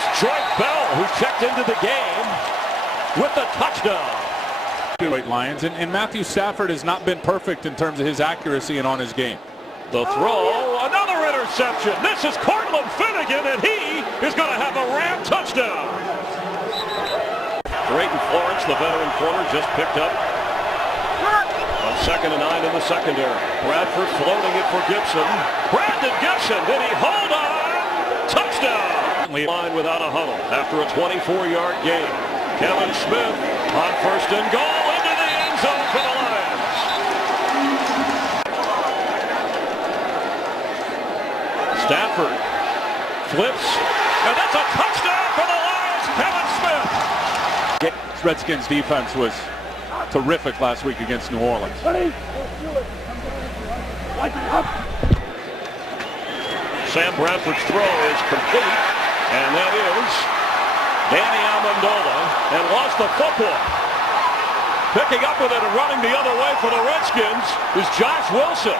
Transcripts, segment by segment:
It's Drake Bell who checked into the game with the touchdown. Lions, and Matthew Stafford has not been perfect in terms of his accuracy and on his game. The throw, another interception. This is Cortland Finnegan, and he is going to have a Ram touchdown. Drayton Florence, the veteran corner, just picked up on 2nd and 9 in the secondary. Bradford floating it for Gibson. Brandon Gibson, did he hold on? Touchdown. Line without a huddle after a 24-yard gain. Kevin Smith on 1st and goal into the end zone for the Lions. Stafford flips, and that's a touchdown for the Lions. Kevin Smith. Redskins defense was terrific last week against New Orleans. Sam Bradford's throw is complete, and that is Danny Amendola, and lost the football. Picking up with it and running the other way for the Redskins is Josh Wilson.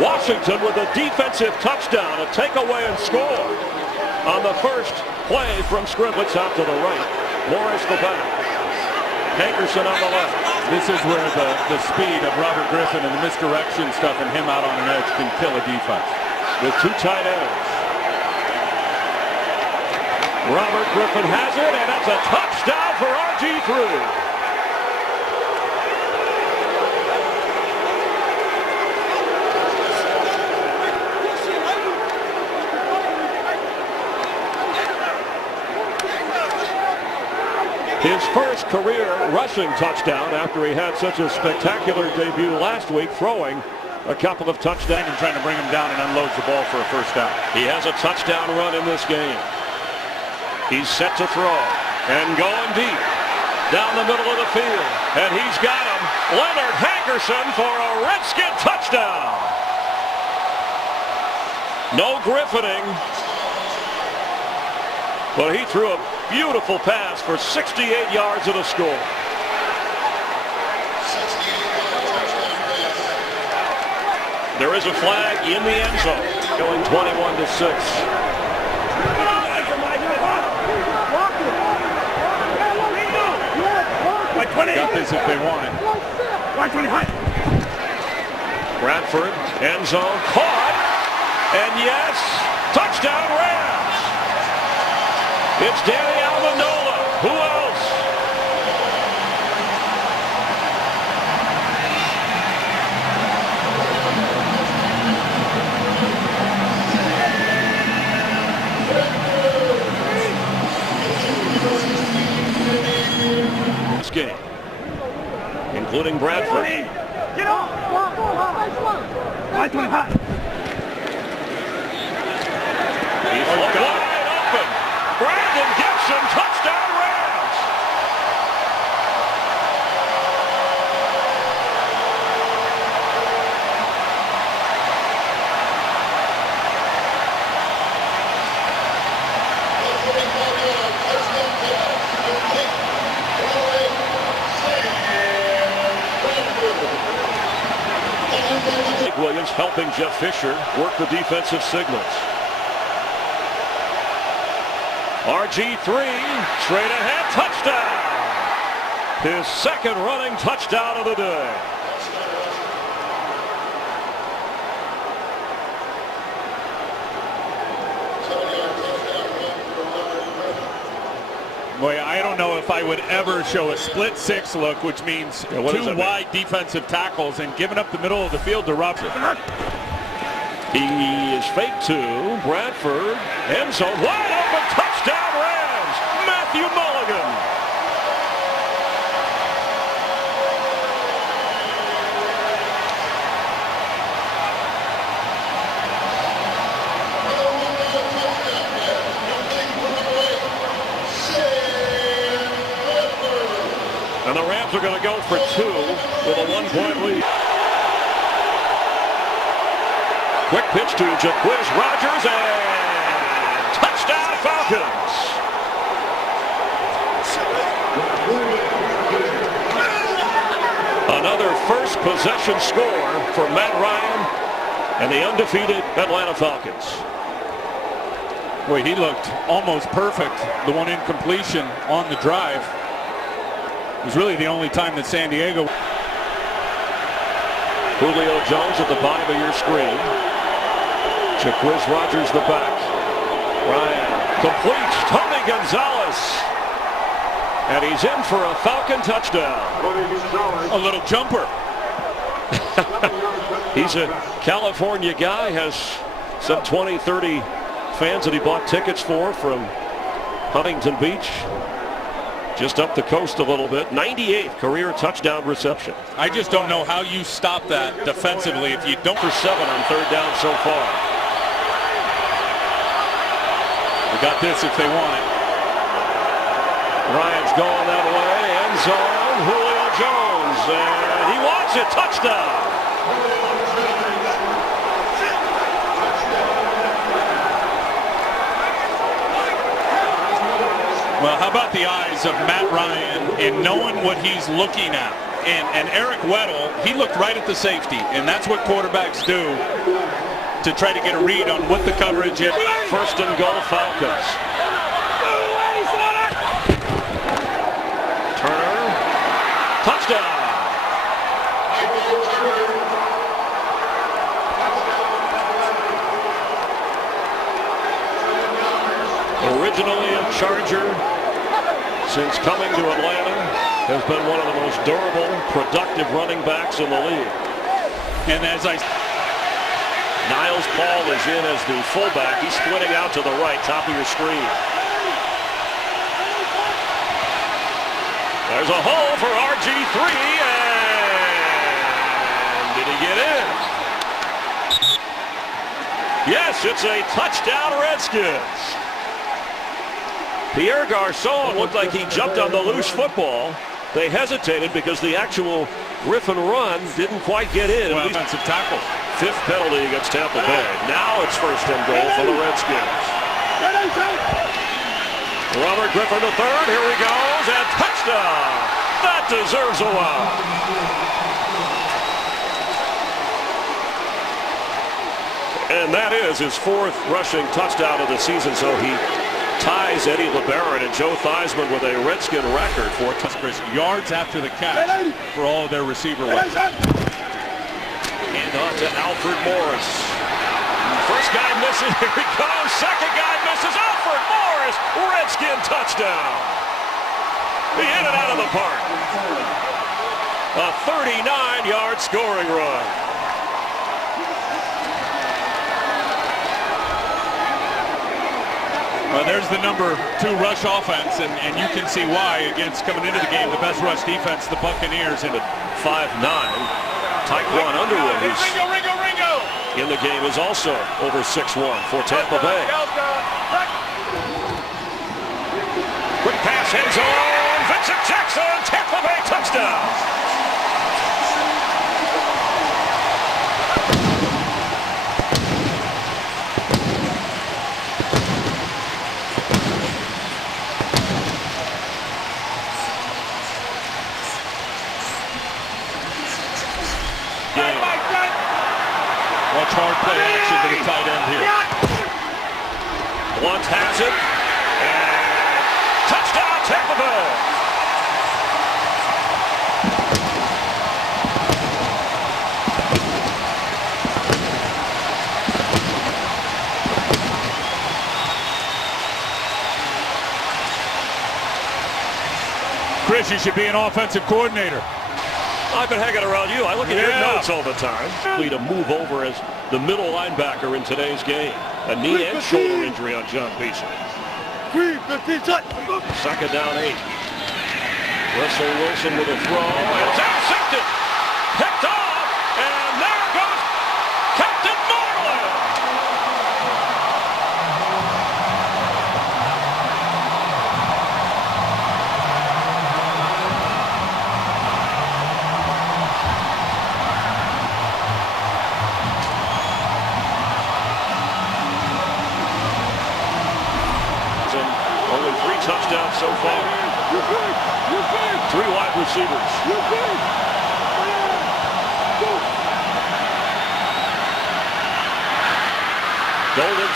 Washington with a defensive touchdown, a takeaway and score on the first play from scrimmage out to the right. Morris the back. Hankerson on the left. This is where the speed of Robert Griffin and the misdirection stuff and him out on an edge can kill a defense. With two tight ends. Robert Griffin has it, and that's a touchdown for RG3. His first career rushing touchdown after he had such a spectacular debut last week, throwing a couple of touchdowns and trying to bring him down and unloads the ball for a first down. He has a touchdown run in this game. He's set to throw and going deep down the middle of the field, and he's got him. Leonard Hankerson for a Redskin touchdown. No Griffining, but he threw a beautiful pass for 68 yards and a score. There is a flag in the end zone, going 21-6. Got this if they want it. Bradford, end zone, caught, and yes, touchdown Rams. It's Danny Amendola. Who else? This game, including Bradford. Get off! He's wide open. Brandon Gibson, touchdown Rams. Williams helping Jeff Fisher work the defensive signals. RG3, straight ahead, touchdown! His second running touchdown of the day. Boy, I don't know if I would ever show a split six look, which means two wide defensive tackles and giving up the middle of the field to Robson. He is fake to Bradford, end zone, wide open, touchdown Rams, Matthew Mulligan. And the Rams are going to go for two with a 1-point lead. Quick pitch to Jacquizz Rodgers, and touchdown Falcons. Another first possession score for Matt Ryan and the undefeated Atlanta Falcons. Boy, he looked almost perfect. The one incompletion on the drive was really the only time that San Diego. Julio Jones at the bottom of your screen. Jacquizz Rodgers the back. Ryan completes. Tony Gonzalez. And he's in for a Falcon touchdown. A little jumper. He's a California guy, has some 20, 30 fans that he bought tickets for from Huntington Beach. Just up the coast a little bit. 98th career touchdown reception. I just don't know how you stop that defensively if you don't. For 7 on third down so far. They got this if they want it. Ryan's going that way. End zone. Julio Jones. And he wants it. Touchdown. Well, how about the eyes of Matt Ryan and knowing what he's looking at? And Eric Weddle, he looked right at the safety, and that's what quarterbacks do to try to get a read on what the coverage is. First and goal, Falcons. Turner. Touchdown. Originally a Charger, since coming to Atlanta, has been one of the most durable, productive running backs in the league. And as Niles Paul is in as the fullback. He's splitting out to the right, top of your screen. There's a hole for RG3, and did he get in? Yes, it's a touchdown, Redskins. Pierre Garçon looked like he jumped on the loose football. They hesitated because the actual Griffin run didn't quite get in. Well, offensive tackle. 5th penalty against Tampa Bay. Now it's first and goal for the Redskins. Robert Griffin III, here he goes, and touchdown! That deserves a wow. And that is his 4th rushing touchdown of the season, so he ties Eddie LeBaron and Joe Theismann with a Redskin record for yards after the catch for all of their receiver weapons. And on to Alfred Morris. First guy misses, here he goes. Second guy misses, Alfred Morris. Redskin touchdown. He hit it out of the park. A 39-yard scoring run. There's the number 2 rush offense, and you can see why against coming into the game, the best rush defense, the Buccaneers. And at 5'9", Tyquan Underwood, who's in the game, is also over 6'1" for Tampa Bay. Quick pass, end zone, Vincent Jackson, Tampa Bay touchdown. Watch hard play action to the tight end here. Blunt has it. And touchdown, Tampa Bay. Chris, you should be an offensive coordinator. I've been hanging around you. I look at your notes all the time. To move over as the middle linebacker in today's game. A knee and shoulder injury on John Beason. 2nd down 8. Russell Wilson with a throw. And it's intercepted. Picked off. And there goes Captain Marlin. Only 3 touchdowns so far. 3 wide receivers.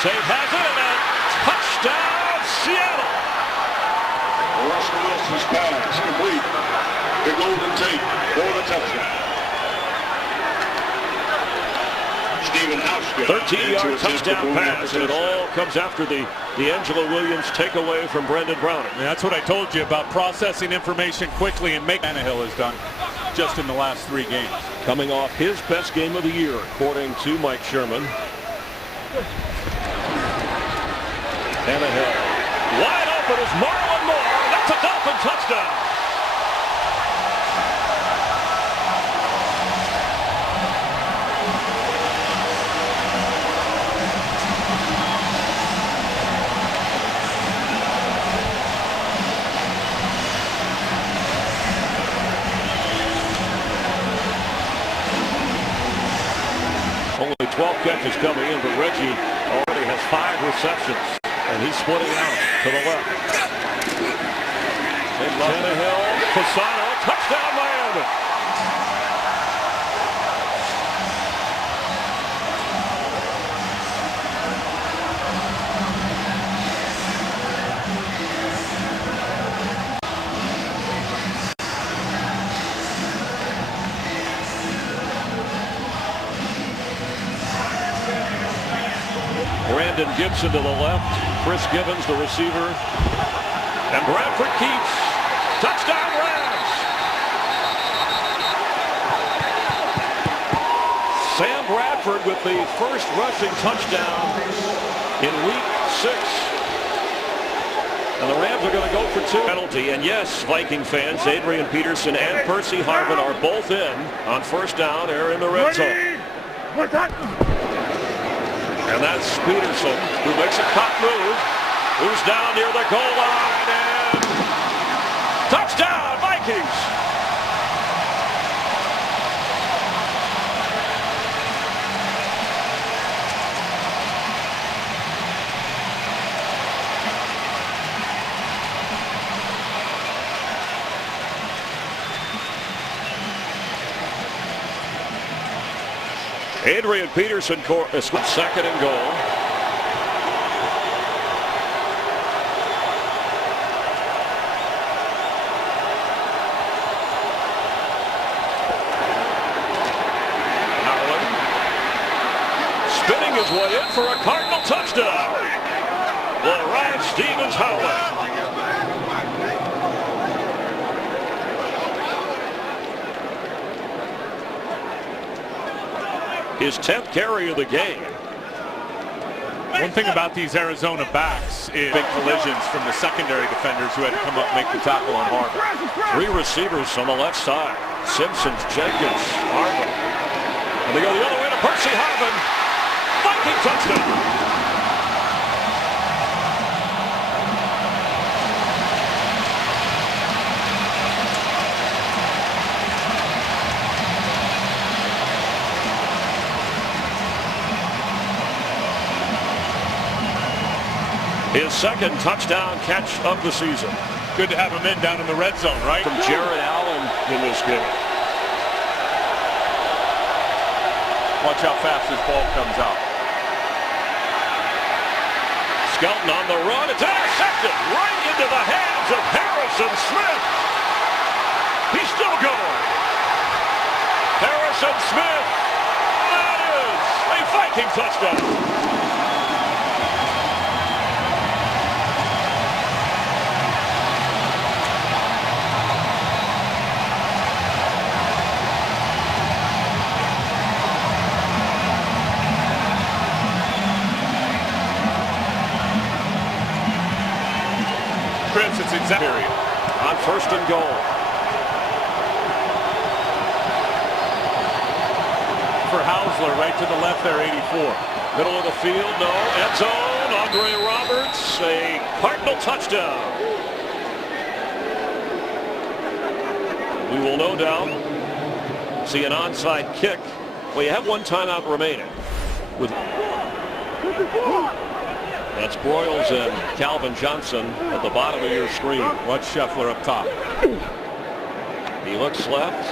Tate has it, and a touchdown, Seattle. Russell Wilson's pass complete to Golden Tate for the touchdown. Stephen Hauschka. 13-yard touchdown pass, and it all comes after the Angelo Williams takeaway from Brendan Browning. And that's what I told you about processing information quickly and make Tannehill has done just in the last 3 games. Coming off his best game of the year, according to Mike Sherman. Tannehill wide open is Marlon Moore. That's a Dolphin touchdown. Only 12 catches coming in, but Reggie already has 5 receptions, and he's splitting out to the left. Tannehill, Fasano, touchdown Miami. Brandon Gibson to the left, Chris Gibbons the receiver, and Bradford Keats. Touchdown Rams! Sam Bradford with the first rushing touchdown in week 6. And the Rams are going to go for 2. Penalty, and yes, Viking fans, Adrian Peterson and Percy Harvin are both in on first down. They're in the red zone. And that's Peterson, who makes a cut move, who's down near the goal line, and touchdown, Vikings! Adrian Peterson second and goal. Howland spinning his way in for a Cardinal touchdown. Well, Ryan Stevens Howland. His 10th carry of the game. One thing about these Arizona backs is big collisions from the secondary defenders who had to come up and make the tackle on Harvin. 3 receivers on the left side. Simpsons, Jenkins, Harvin. And they go the other way to Percy Harvin. Viking touchdown. His second touchdown catch of the season. Good to have him in down in the red zone, right? From Jared Allen in this game. Watch how fast this ball comes out. Skelton on the run. It's intercepted right into the hands of Harrison Smith. He's still going. Harrison Smith. That is a Viking touchdown. Chris, it's exact period. On first and goal. For Hausler, right to the left there, 84. Middle of the field, no. End zone, Andre Roberts, a Cardinal touchdown. We will no doubt see an onside kick. Well, you have one timeout remaining. That's Broyles and Calvin Johnson at the bottom of your screen. Watch Scheffler up top. He looks left,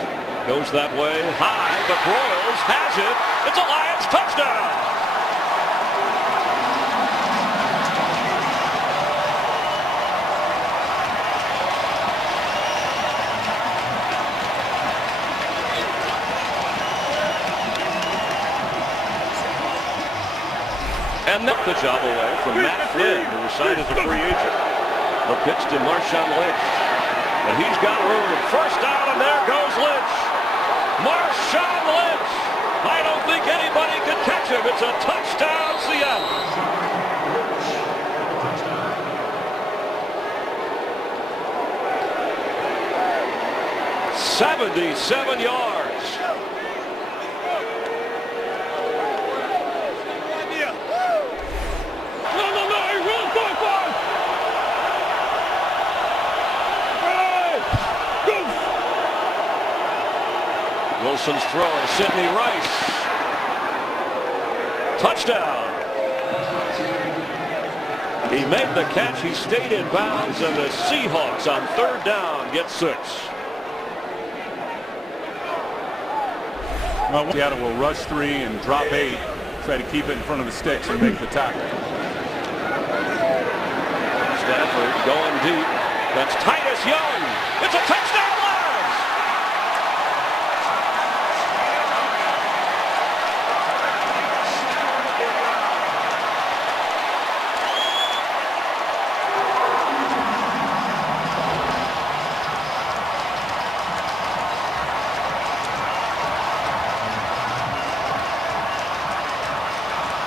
goes that way, high, but Broyles has it. It's a Lions touchdown. And knocked the job away from Matt Flynn, who was signed as a free agent. The pitch to Marshawn Lynch. And he's got room. First down, and there goes Lynch. Marshawn Lynch. I don't think anybody could catch him. It's a touchdown, Seattle. 77 yards. Wilson's throw, Sidney Rice. Touchdown. He made the catch. He stayed in bounds, and the Seahawks on third down get 6. Well, Seattle will rush 3 and drop 8, try to keep it in front of the sticks and make the tackle. Stafford going deep. That's Titus Young. It's a touchdown, Lions!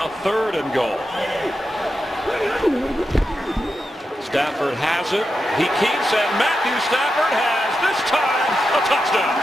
A third and goal. Stafford has it. He keeps, and Matthew Stafford has, this time, a touchdown.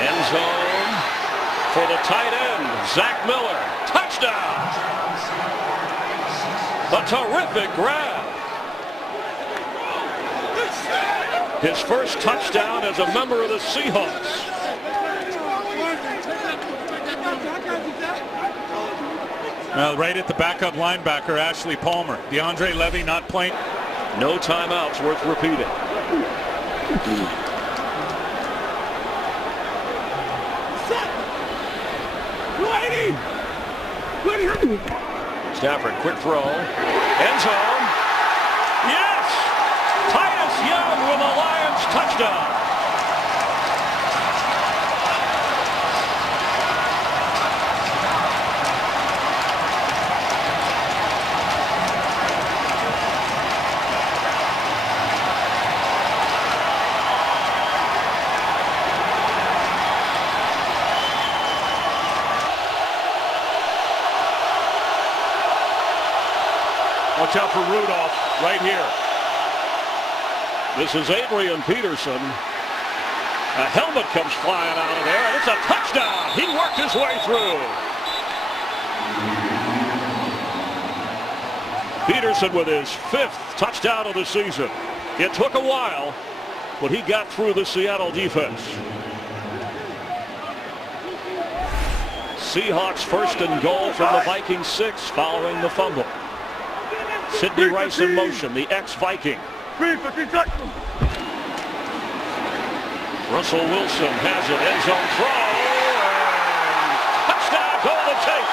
End zone for the tight end, Zach Miller. Touchdown! A terrific grab. His first touchdown as a member of the Seahawks. Well, right at the backup linebacker, Ashley Palmer. DeAndre Levy not playing. No timeouts worth repeating. Stafford, quick throw. End zone. Yes! Titus Young with a Lions touchdown. Watch out for Rudolph right here. This is Adrian Peterson. A helmet comes flying out of there, and it's a touchdown. He worked his way through. Peterson with his 5th touchdown of the season. It took a while, but he got through the Seattle defense. Seahawks first and goal from the Vikings 6 following the fumble. Sidney Rice in motion, the ex-Viking. Russell Wilson has it, end zone throw, and touchdown, Golden Tate.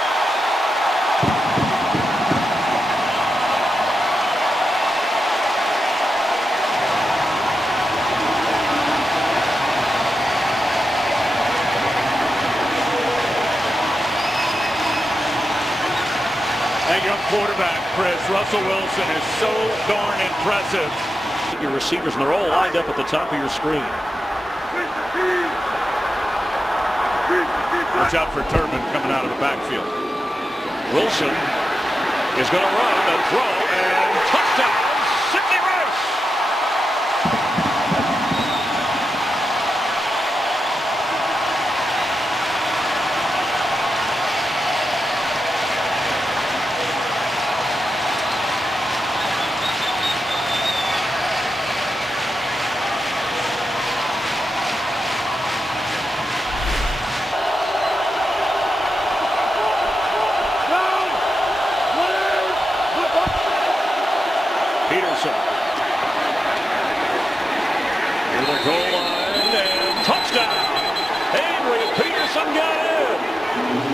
That young quarterback, Chris, Russell Wilson, is so darn impressive. Your receivers, and they're all lined up at the top of your screen. Watch out for Turbin coming out of the backfield. Wilson is going to run and throw, and touchdown, Sidney Rice.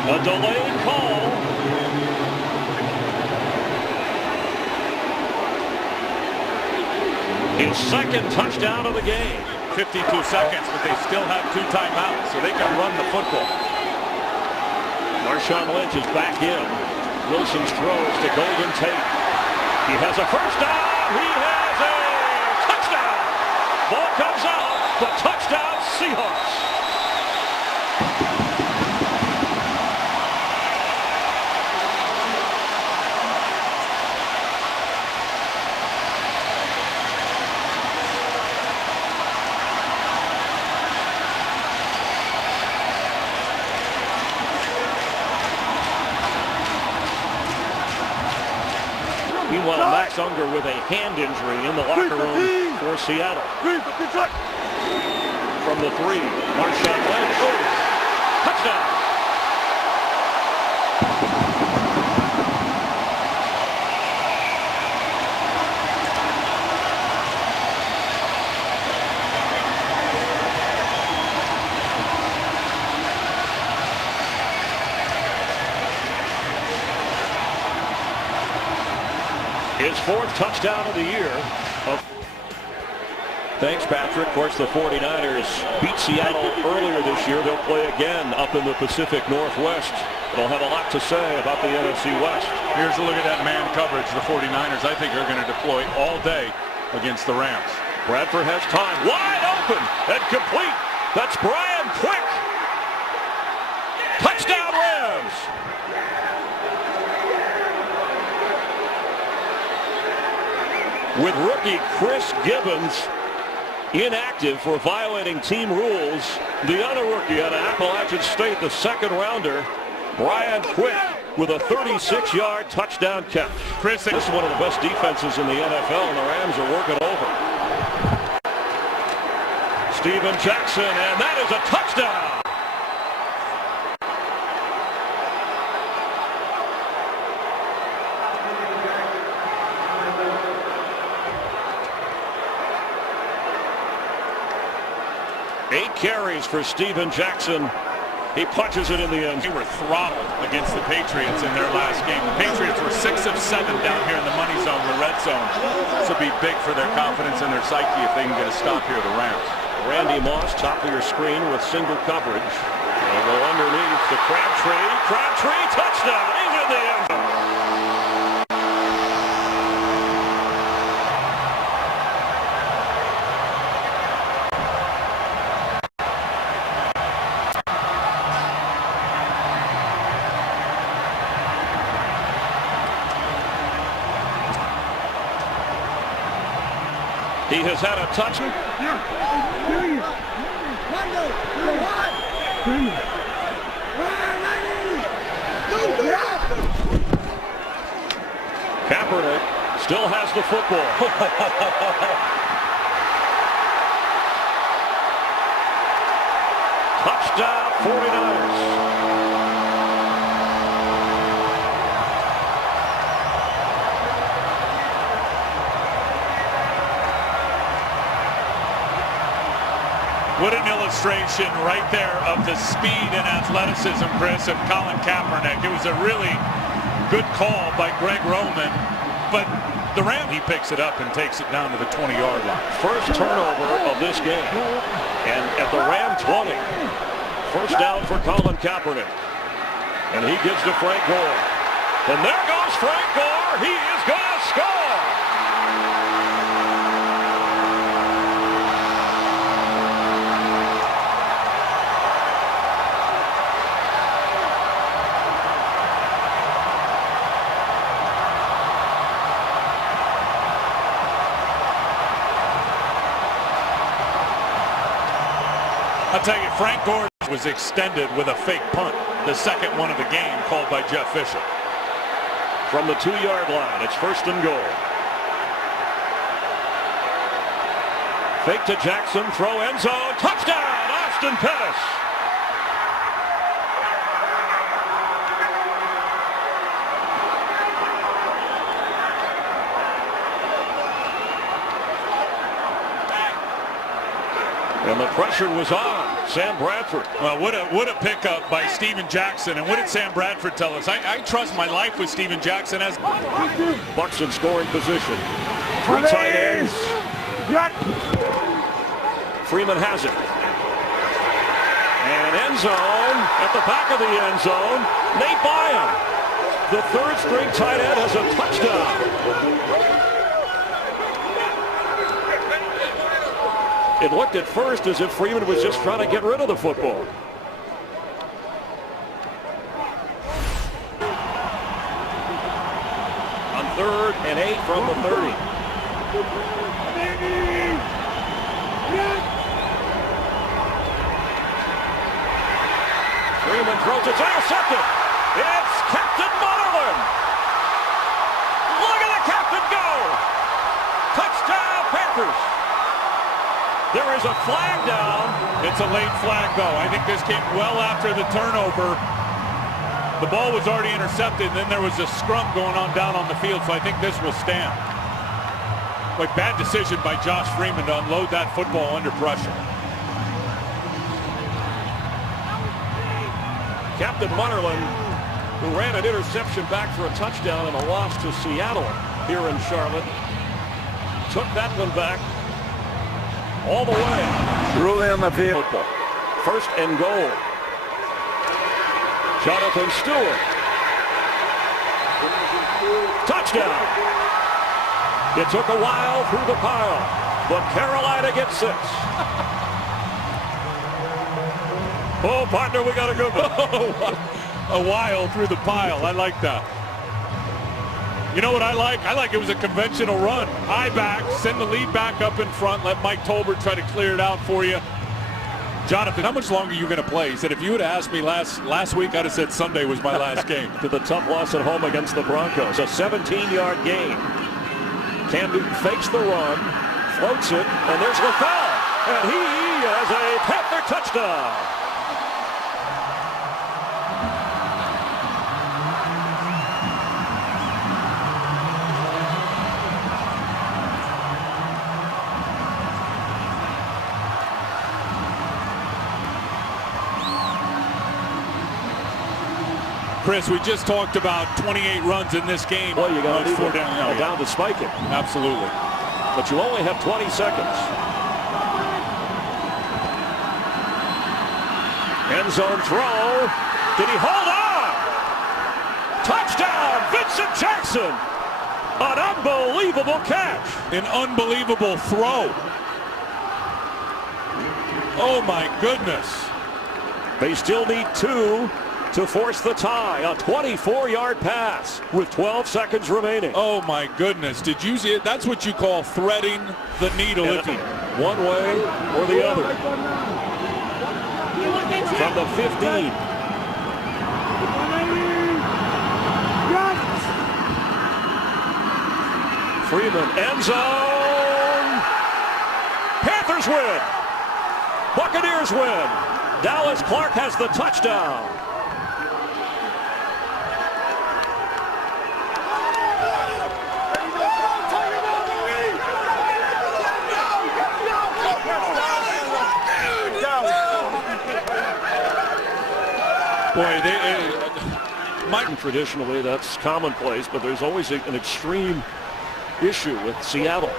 A delayed call. His second touchdown of the game. 52 seconds, but they still have 2 timeouts, so they can run the football. Marshawn Lynch is back in. Wilson's throws to Golden Tate. He has a first down. He has a touchdown. Ball comes out, but touchdown Seahawks. Meanwhile, Max Unger with a hand injury in the locker room for Seattle. From the 3, Marshawn Lynch. Oh, touchdown. His 4th touchdown of the year. Thanks, Patrick. Of course, the 49ers beat Seattle earlier this year. They'll play again up in the Pacific Northwest. They'll have a lot to say about the NFC West. Here's a look at that man coverage the 49ers, I think, are going to deploy all day against the Rams. Bradford has time. Wide open and complete. That's Brian Quick. Touchdown Rams. With rookie Chris Gibbons inactive for violating team rules, the other rookie out of Appalachian State, the 2nd rounder, Brian Quick, with a 36-yard touchdown catch. This is one of the best defenses in the NFL, and the Rams are working over. Steven Jackson, and that is a touchdown. Eight carries for Steven Jackson. He punches it in the end. They were throttled against the Patriots in their last game. The Patriots were 6 of 7 down here in the money zone, the red zone. This will be big for their confidence and their psyche if they can get a stop here, the Rams. Randy Moss, top of your screen with single coverage. They'll go underneath to Crabtree. Crabtree, touchdown. He's in the end zone. He has had a touch. Kaepernick still has the football. Touchdown 49ers. What an illustration right there of the speed and athleticism, Chris, of Colin Kaepernick. It was a really good call by Greg Roman, but the Ram, he picks it up and takes it down to the 20-yard line. First turnover of this game, and at the Ram 20. First down for Colin Kaepernick, and he gives to Frank Gore. And there goes Frank Gore. He is going to score. I'll tell you, Frank Gore was extended with a fake punt, the second one of the game, called by Jeff Fisher. From the 2-yard line, it's 1st and goal. Fake to Jackson, throw end zone, touchdown, Austin Pettis. And the pressure was on. Sam Bradford. Well, what a pickup by Steven Jackson. And what did Sam Bradford tell us? I trust my life with Steven Jackson as Bucks in scoring position. 3 tight ends. Freeman has it. And end zone at the back of the end zone. Nate Byam, the third string tight end, has a touchdown. It looked at first as if Freeman was just trying to get rid of the football. On 3rd and 8 from the 30. Freeman throws, it's intercepted. It's Captain Munnerlyn. Look at the captain go. Touchdown Panthers. There is a flag down. it's a late flag, though. I think this came well after the turnover. The ball was already intercepted, and then there was a scrum going on down on the field, so I think this will stand. But bad decision by Josh Freeman to unload that football under pressure. Captain Munnerlyn, who ran an interception back for a touchdown and a loss to Seattle here in Charlotte, took that one back all the way. Truly on the field. Football. 1st and goal. Jonathan Stewart. Touchdown. It took a while through the pile, but Carolina gets 6. Oh, partner, we got a good one. A while through the pile. I like that. You know what I like? I like it was a conventional run. High back, send the lead back up in front, let Mike Tolbert try to clear it out for you. Jonathan, how much longer are you going to play? He said, if you would have asked me last week, I'd have said Sunday was my last game. To the tough loss at home against the Broncos. A 17-yard gain. Cam Newton fakes the run, floats it, and there's LaFell. And he has a Panther touchdown. Chris, we just talked about 28 runs in this game. Well, you got to do down to spike it. Absolutely. But you only have 20 seconds. End zone throw. Did he hold on? Touchdown, Vincent Jackson. An unbelievable catch. An unbelievable throw. Oh, my goodness. They still need 2 to force the tie. A 24-yard pass with 12 seconds remaining. Oh, my goodness. Did you see it? That's what you call threading the needle. One way or the other. From the 15. Freeman, end zone. Panthers win. Buccaneers win. Dallas Clark has the touchdown. Boy, traditionally that's commonplace, but there's always an extreme issue with Seattle.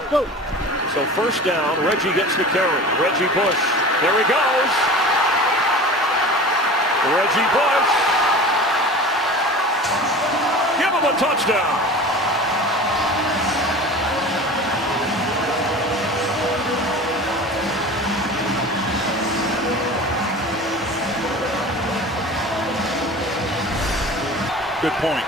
So first down, Reggie gets the carry. Reggie Bush, there he goes. Reggie Bush, give him a touchdown. Good point.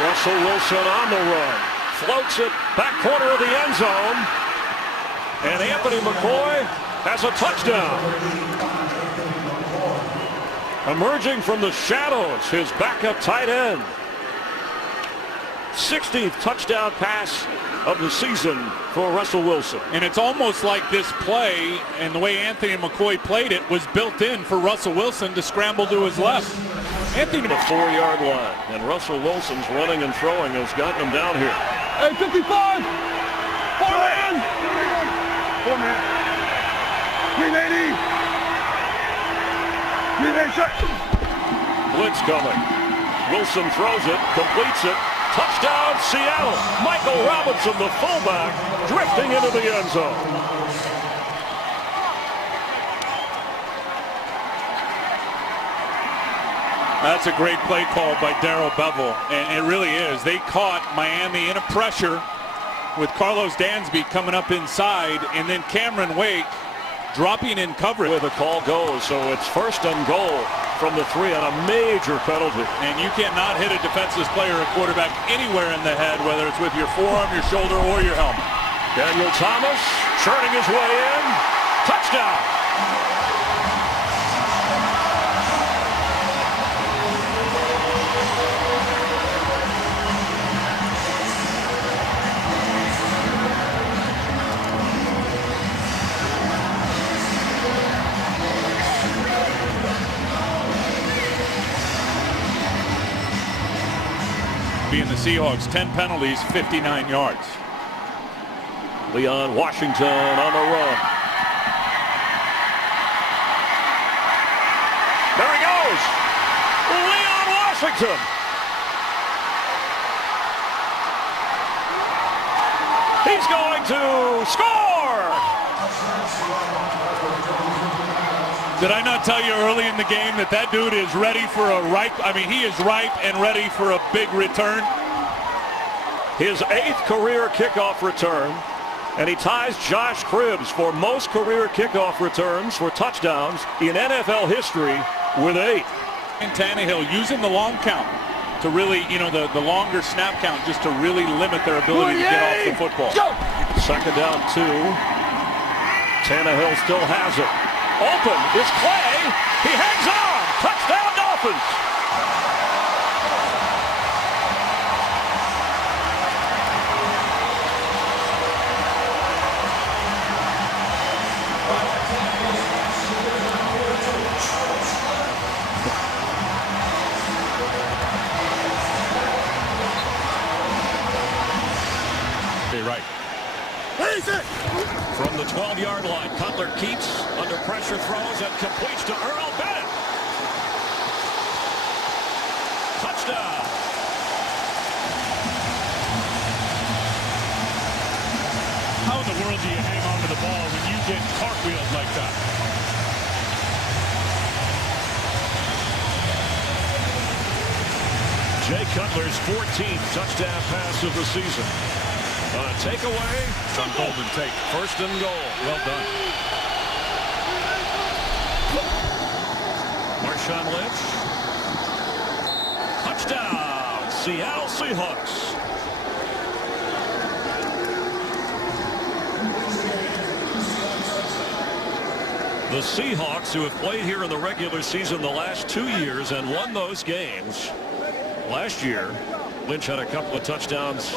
Russell Wilson on the run. Floats it back corner of the end zone. And Anthony McCoy has a touchdown. Emerging from the shadows, his backup tight end. 60th touchdown pass of the season for Russell Wilson. And it's almost like this play and the way Anthony McCoy played it was built in for Russell Wilson to scramble to his left. Anthony, the 4-yard line. And Russell Wilson's running and throwing has gotten him down here. Hey, 55! 4 man! 4 man. 380! 380 shot! Blitz coming. Wilson throws it, completes it. Touchdown, Seattle. Michael Robinson, the fullback, drifting into the end zone. That's a great play call by Darrell Bevell, and it really is. They caught Miami in a pressure with Carlos Dansby coming up inside, and then Cameron Wake dropping in coverage. Where the call goes, so it's first and goal from the 3 on a major penalty. And you cannot hit a defenseless player or quarterback anywhere in the head, whether it's with your forearm, your shoulder, or your helmet. Daniel Thomas churning his way in. Touchdown. Being the Seahawks, 10 penalties, 59 yards. Leon Washington on the run. There he goes. Leon Washington. He's going to score. Did I not tell you early in the game that dude is ready for a he is ripe and ready for a big return? His 8th career kickoff return, and he ties Josh Cribbs for most career kickoff returns for touchdowns in NFL history with 8. And Tannehill using the long count to really, the longer snap count just to really limit their ability to get off the football. Second down 2. Tannehill still has it. Open is Clay. He hangs on. Touchdown Dolphins. Right. From the 12-yard line, Cutler keeps under pressure, throws and completes to Earl Bennett. Touchdown. How in the world do you hang on to the ball when you get cartwheeled like that? Jay Cutler's 14th touchdown pass of the season. Takeaway from Golden Tate. First and goal. Well done. Marshawn Lynch. Touchdown. Seattle Seahawks. The Seahawks, who have played here in the regular season the last 2 years and won those games. Last year, Lynch had a couple of touchdowns.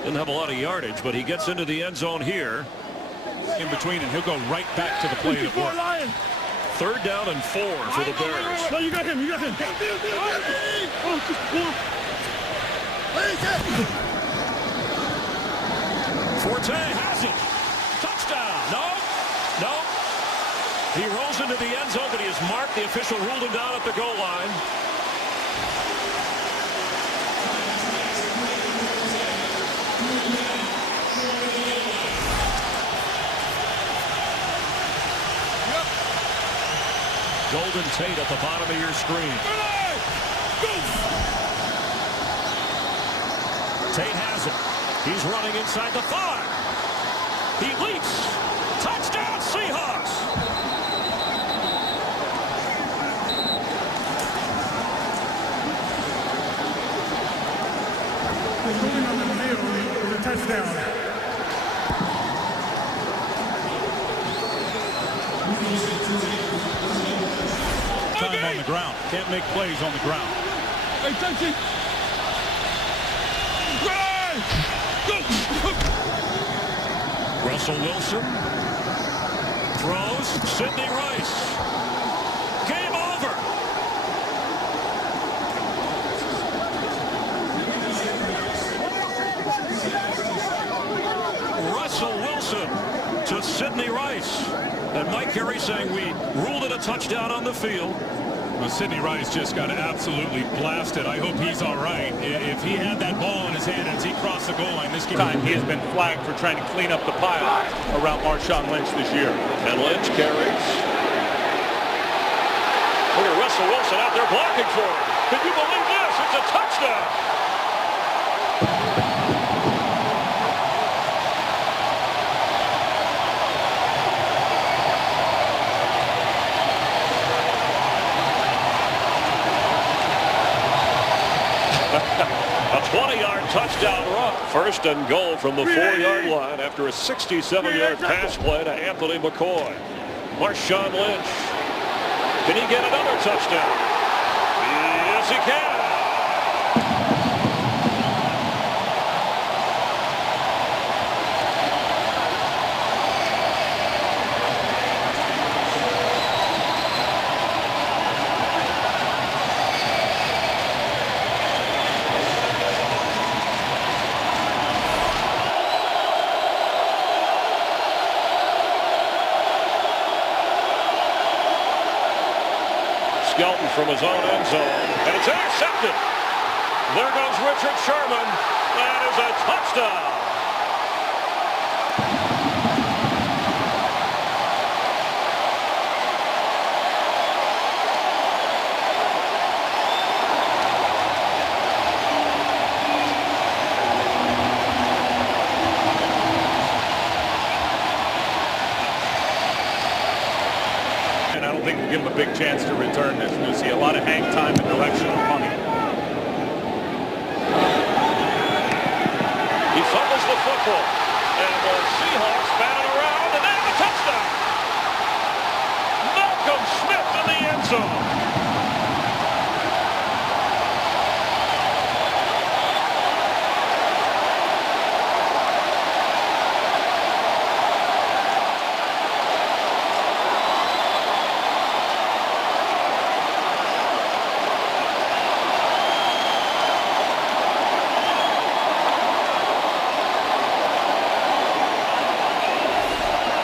Didn't have a lot of yardage, but he gets into the end zone here. In between, and he'll go right back to the play that worked. 3rd down and 4 for the Bears. No, you got him. Forte has it. Touchdown. No. He rolls into the end zone, but he is marked. The official ruled him down at the goal line. Golden Tate at the bottom of your screen. Tate has it. He's running inside the 5. He leaps. Touchdown Seahawks. Moving on the field is a touchdown. Time on the ground. Can't make plays on the ground. Hey, touch it. Russell Wilson throws. Sidney Rice. Game over. Sidney Rice. And Mike Carey saying we ruled it a touchdown on the field. Well, Sidney Rice just got absolutely blasted. I hope he's all right. If he had that ball in his hand as he crossed the goal line, this time he has been flagged for trying to clean up the pile around Marshawn Lynch this year. And Lynch carries. Look at Russell Wilson out there blocking for him. Can you believe this? It's a touchdown. A 20-yard touchdown run. First and goal from the 4-yard line after a 67-yard pass play to Anthony McCoy. Marshawn Lynch. Can he get another touchdown? Yes, he can. Skelton from his own end zone, and it's intercepted. There goes Richard Sherman. That is a touchdown. And I don't think we'll give him a big chance to return this. We'll see a lot of hang time and directional punting. He fumbles the football, and the Seahawks bat it around, and they have a touchdown. Malcolm Smith in the end zone.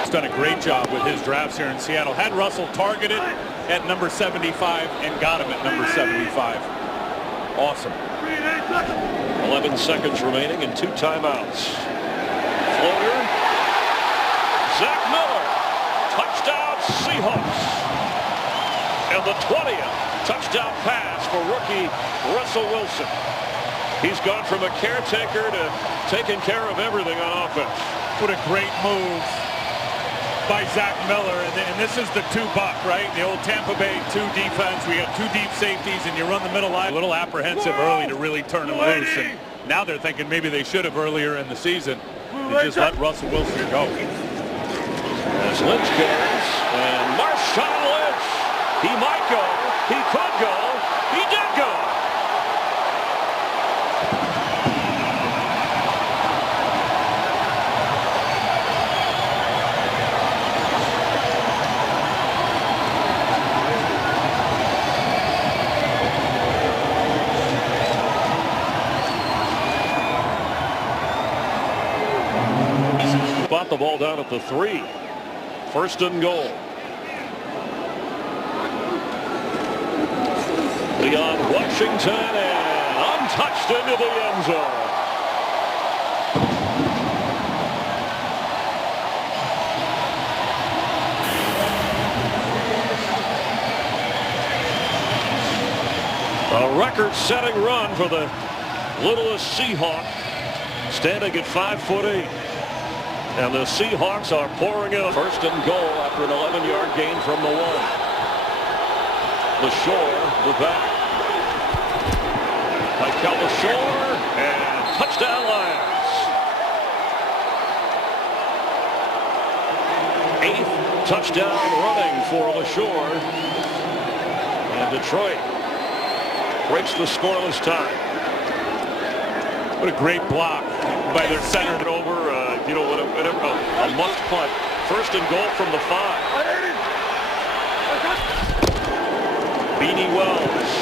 Done a great job with his drafts here in Seattle. Had Russell targeted at number 75 and got him at number 75. Awesome. 11 seconds remaining and 2 timeouts. Floater. Zach Miller. Touchdown Seahawks. And the 20th touchdown pass for rookie Russell Wilson. He's gone from a caretaker to taking care of everything on offense. What a great move by Zach Miller, and this is the 2-buck, right? The old Tampa Bay 2 defense. We got 2 deep safeties, and you run the middle line. A little apprehensive early to really turn him loose, and now they're thinking maybe they should have earlier in the season. They just let Russell Wilson go. As Lynch carries, and Marshawn Lynch. He might go. He could go. He did go. Bought the ball down at the 3. First and goal. Leon Washington and untouched into the end zone. A record-setting run for the littlest Seahawk, standing at 5'8". And the Seahawks are pouring in. First and goal after an 11-yard gain from the 1. LaShore, the back. Michael LaShore, and touchdown Lions. 8th touchdown running for LaShore. And Detroit breaks the scoreless tie. What a great block by their center. Over, a must punt. First and goal from the 5. Beanie Wells.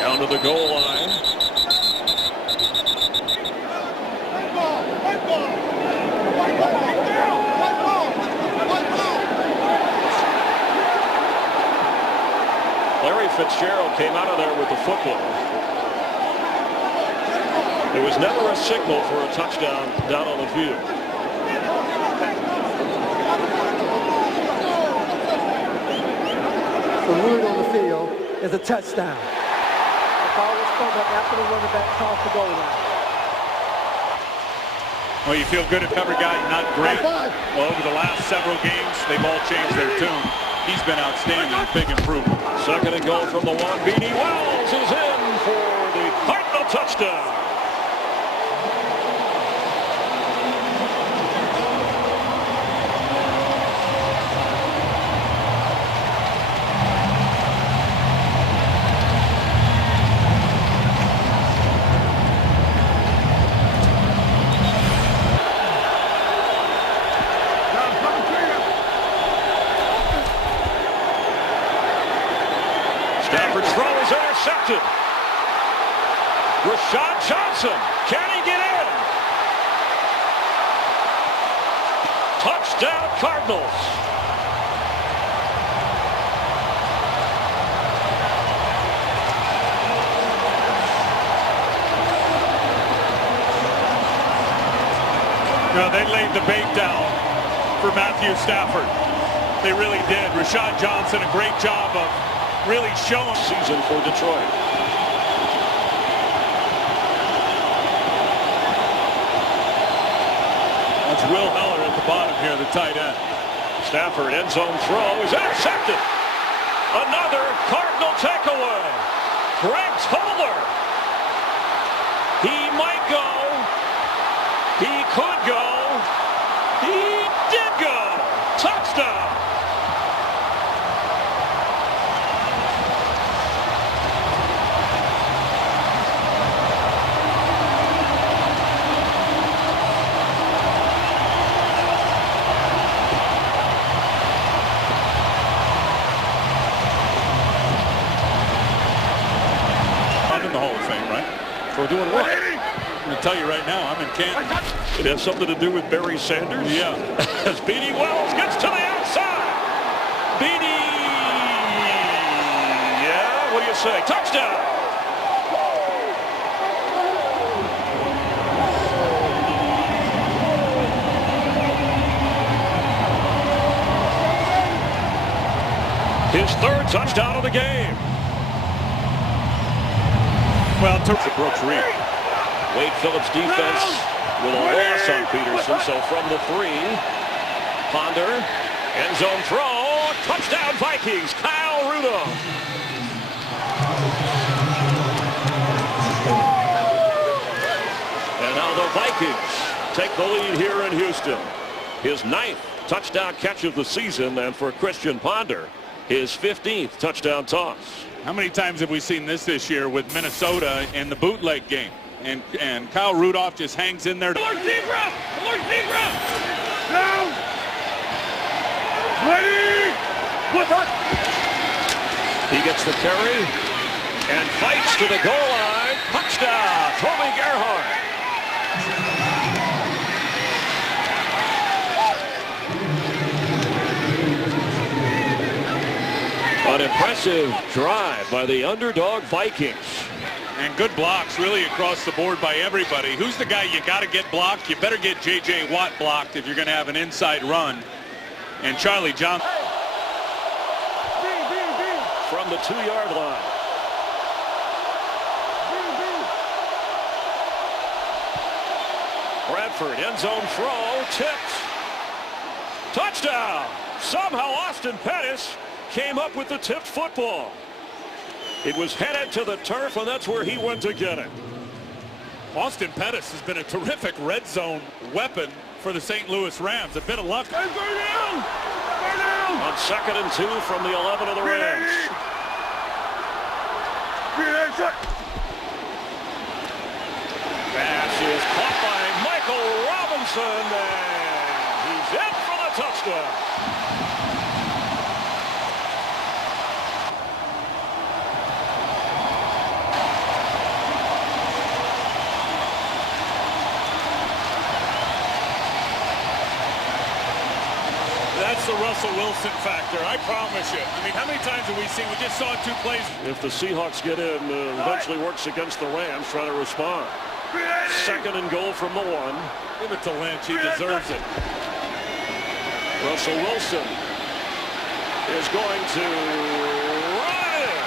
Down to the goal line. Larry Fitzgerald came out of there with the football. There was never a signal for a touchdown down on the field. The word on the field is a touchdown. The ball was thrown up after the running back crossed the goal line. Well, you feel good if every guy not great. Well, over the last several games, they've all changed their tune. He's been outstanding, big improvement. Second and goal from the one. Beanie Wells is in for the Cardinal touchdown. Stafford's throw is intercepted. Rashad Johnson, can he get in? Touchdown Cardinals. No, they laid the bait down for Matthew Stafford. They really did. Rashad Johnson, a great job of really showing Season for Detroit. That's Will Heller at the bottom here, the tight end. Stafford end zone throw is intercepted. Another Cardinal takeaway. Greg Toller. He might go. He could go. He did go. Touchdown. I'm in the Hall of Fame, right? For doing what? I'm going to tell you right now, I'm in Canton. It has something to do with Barry Sanders? Yeah. As Beanie Wells gets to the outside. Beanie. Yeah, what do you say? Touchdown. His third touchdown of the game. Well, to Brooks Reed. Wade Phillips defense with a loss on Peterson. So from the 3, Ponder, end zone throw, touchdown Vikings, Kyle Rudolph. And now the Vikings take the lead here in Houston. His 9th touchdown catch of the season, and for Christian Ponder, his 15th touchdown toss. How many times have we seen this year with Minnesota in the bootleg game? And Kyle Rudolph just hangs in there. Alert zebra! Alert zebra! Down! Ready! What's up? He gets the carry and fights to the goal line. Touchdown, Toby Gerhart. An impressive drive by the underdog Vikings. And good blocks really across the board by everybody. Who's the guy you got to get blocked? You better get J.J. Watt blocked if you're going to have an inside run. And Charlie Johnson. From the 2-yard line. Bradford, end zone throw, tipped. Touchdown! Somehow Austin Pettis came up with the tipped football. It was headed to the turf, and that's where he went to get it. Austin Pettis has been a terrific red zone weapon for the St. Louis Rams. A bit of luck. Hey, go down! Go down! On 2nd and 2 from the 11 of the Rams. Pass is caught by Michael Robinson, and he's in for the touchdown. That's the Russell Wilson factor, I promise you. I mean, how many times have we seen? We just saw 2 plays. If the Seahawks get in, eventually works against the Rams, trying to respond. 2nd and goal from the 1. Give it to Lynch. He deserves it. Russell Wilson is going to run it.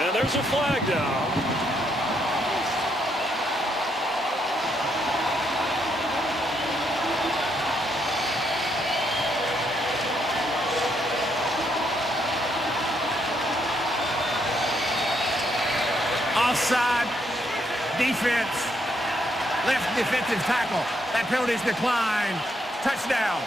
And there's a flag down. Offside, defense, left defensive tackle. That penalty's declined. Touchdown.